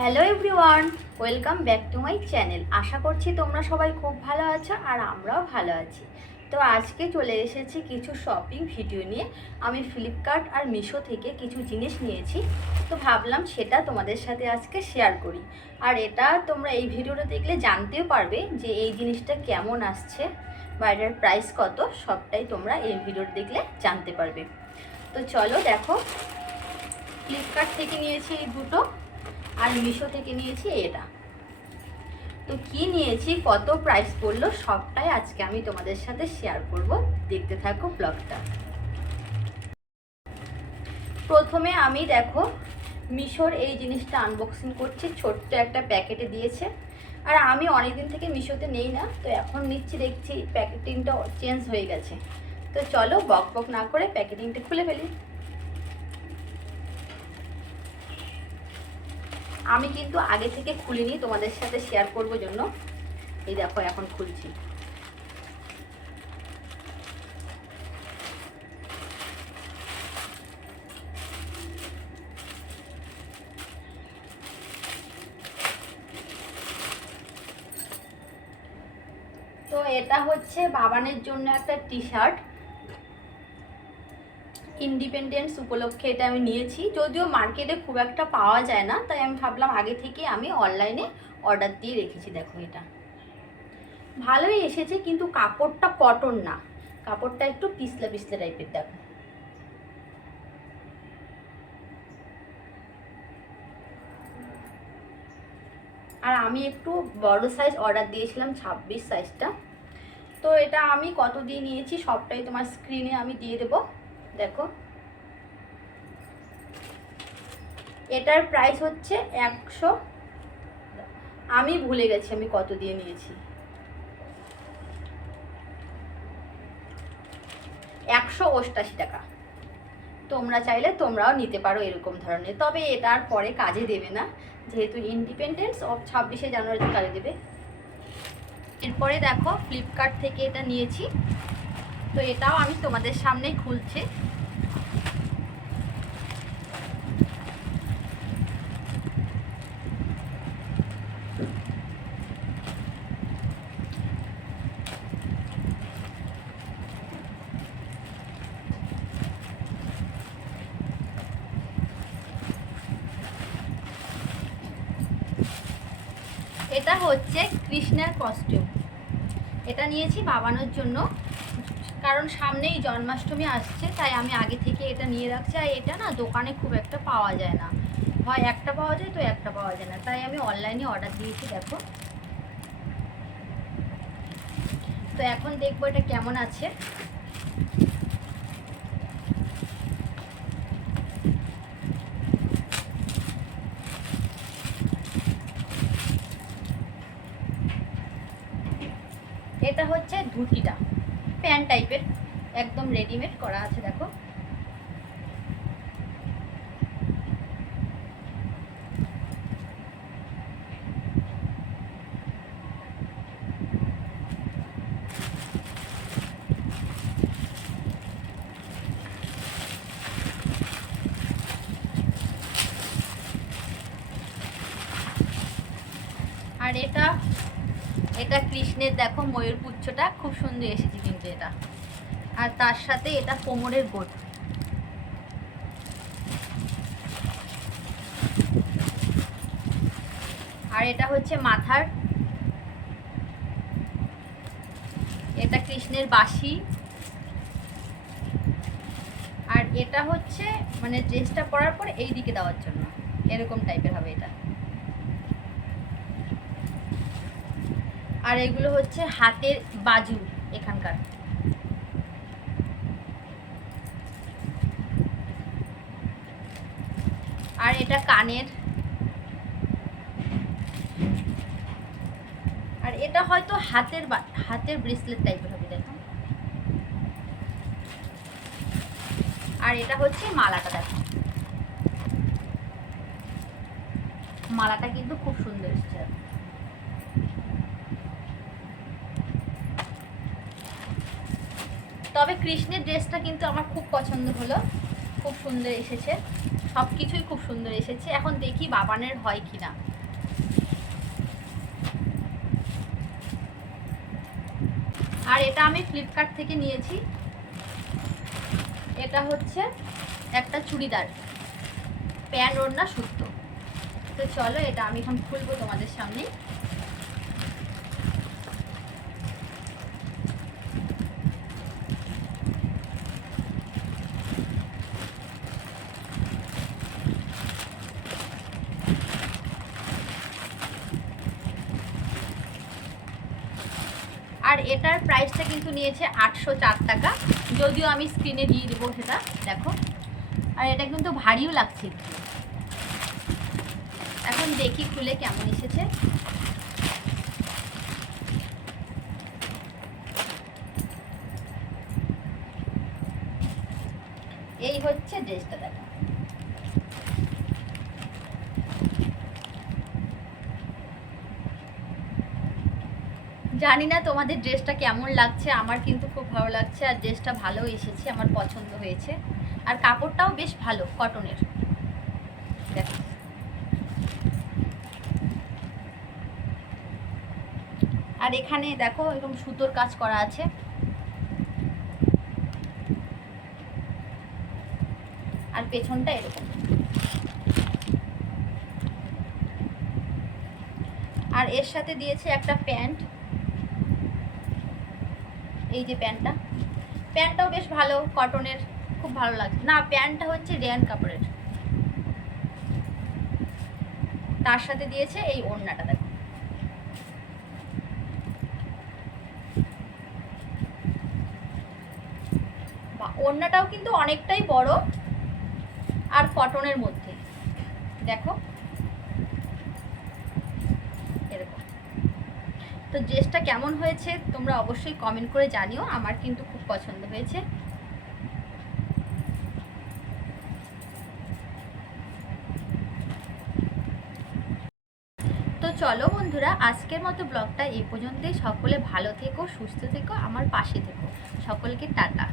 Hello everyone, welcome back to my channel. আশা করছি তোমরা সবাই খুব ভালো আছো আর আমরাও ভালো আছি। তো আজকে চলে এসেছি কিছু শপিং ভিডিও নিয়ে। আমি ফ্লিপকার্ট আর মিশো থেকে কিছু জিনিস নিয়েছি, তো ভাবলাম সেটা তোমাদের সাথে আজকে শেয়ার করি। আর এটা তোমরা এই ভিডিওটা দেখলে জানতেও পারবে যে এই জিনিসটা কেমন আসছে বা এটার প্রাইস কত, সবটাই তোমরা এই ভিডিওটা দেখলে জানতে পারবে। তো চলো দেখো, ফ্লিপকার্ট থেকে নিয়েছি এই দুটো আর মিশো থেকে নিয়েছি এটা। তো কি নিয়েছি, কত প্রাইস পড়লো, সবটাই আজকে আমি তোমাদের সাথে শেয়ার করব। দেখতে থাকো ব্লগটা। প্রথমে আমি দেখো মিশোর এই জিনিসটা আনবক্সিং করছি। ছোট্ট একটা প্যাকেটে দিয়েছে, আর আমি অনেকদিন থেকে মিশোতে নেই না, তো এখন নিচ্ছি, দেখছি প্যাকেটিংটা চেঞ্জ হয়ে গেছে। তো চলো বক বক না করে প্যাকেটিংটা খুলে ফেলি। আমি কিন্তু আগে থেকে খুলিনি, তোমাদের সাথে শেয়ার করবো জন্য। এই দেখো এখন খুলছি। তো এটা হচ্ছে বাবানের জন্য একটা টি শার্ট, ইন্ডিপেন্ডেন্স উপলক্ষে এটা আমি নিয়েছি। যদিও মার্কেটে খুব একটা পাওয়া যায় না, তাই আমি ভাবলাম আগে থেকে আমি অনলাইনে অর্ডার দিয়ে রেখেছি। দেখো এটা ভালোই এসেছে, কিন্তু কাপড়টা কটন না, কাপড়টা একটু পিছলা পিছলা টাইপের। দেখো আর আমি একটু বড় সাইজ অর্ডার দিয়েছিলাম, 26 সাইজটা। তো এটা আমি কত দিয়ে নিয়েছি সবটাই তোমার স্ক্রিনে আমি দিয়ে দেবো। দেখো এটার প্রাইস হচ্ছে 100, আমি ভুলে গেছি আমি কত দিয়ে নিয়েছি, 188 টাকা। তোমরা চাইলে তোমরাও নিতে পারো এরকম ধরনের, তবে এটার পরে কাজে দেবে না, যেহেতু ইন্ডিপেন্ডেন্স অফ 26শে জানুয়ারিতে কাজে দেবে। এরপরে দেখো ফ্লিপকার্ট থেকে এটা নিয়েছি, তো এটাও আমি তোমাদের সামনেই খুলছি। এটা হচ্ছে কৃষ্ণের কস্টিউম, এটা নিয়েছি বাবানোর জন্য, কারণ সামনেই জন্মাষ্টমী আসছে, তাই আমি আগে থেকে এটা নিয়ে রাখছি। আর এটা না দোকানে খুব একটা পাওয়া যায় না, হয় একটা পাওয়া যায় তো একটা পাওয়া যায় না, তাই আমি অনলাইনে অর্ডার দিয়েছি। দেখো তো এখন দেখবো এটা কেমন আছে। এটা হচ্ছে ধুতিটা, প্যান্ট টাইপের, একদম রেডিমেড করা আছে। দেখো আর এটা এটা কৃষ্ণের, দেখো ময়ূর পুচ্ছটা খুব সুন্দর এসেছে কিন্তু এটা, আর তার সাথে এটা কোমরের গোট। আর এটা হচ্ছে মাথার, এটা কৃষ্ণের বাঁশি। আর এটা হচ্ছে মানে ড্রেসটা পরার পর এই দিকে দেওয়ার জন্য, এরকম টাইপের হবে এটা। আর এগুলো হচ্ছে হাতের বাজু এখানকার। আর এটা কানের। আর এটা হয়তো হাতের ব্রেসলেট টাইপের হবে, দেখো। আর এটা হচ্ছে মালাটা, দেখো মালাটা কিন্তু খুব সুন্দর এসেছে। তবে কৃষ্ণের ড্রেসটা কিন্তু আমার খুব পছন্দ হলো, খুব সুন্দর এসেছে। সব কিছুই খুব সুন্দর এসেছে। এখন দেখি বাবানের হয় কিনা। আর এটা আমি ফ্লিপকার্ট থেকে নিয়েছি। এটা হচ্ছে একটা চুড়িদার, প্যান্ট ওড়না সুতো। তো চলো এটা আমি এখন খুলবো তোমাদের সামনে। আর এটার প্রাইসটা কিন্তু নিয়েছে 804 টাকা, যদিও আমি স্ক্রিনে দিয়ে দেবো সেটা দেখো। আর এটা কিন্তু ভারীও লাগছে একটু। এখন দেখি খুলে কেমন এসেছে। এই হচ্ছে ড্রেসটা, দেখো। জানি না তোমাদের ড্রেসটা কেমন লাগছে, আমার কিন্তু খুব ভালো লাগছে। আর ড্রেসটা ভালো এসেছে, আমার পছন্দ হয়েছে। আর কাপড়টাও বেশ ভালো, কটনের। দেখো আর এখানে দেখো এরকম সুতোর কাজ করা আছে। আর পেছনটা এরকম। আর এর সাথে দিয়েছে একটা প্যান্ট, এই যে প্যান্টটাও বেশ ভালো, কটনের, খুব ভালো লাগছে। না, প্যান্টটা হচ্ছে রেয়ান কাপড়ের। তার সাথে দিয়েছে এই ওড়নাটা, দেখো। ওড়নাটাও কিন্তু অনেকটাই বড় আর কটনের মধ্যে, দেখো এরকম। তো ড্রেসটা কেমন হয়েছে তোমরা অবশ্যই কমেন্ট করে জানিও, আমার কিন্তু খুব পছন্দ হয়েছে। তো চলো বন্ধুরা, আজকের মতো ব্লগটা এই পর্যন্তই। সকলে ভালো থেকো, সুস্থ থেকো, আমার পাশে থেকো। সকলকে টাটা।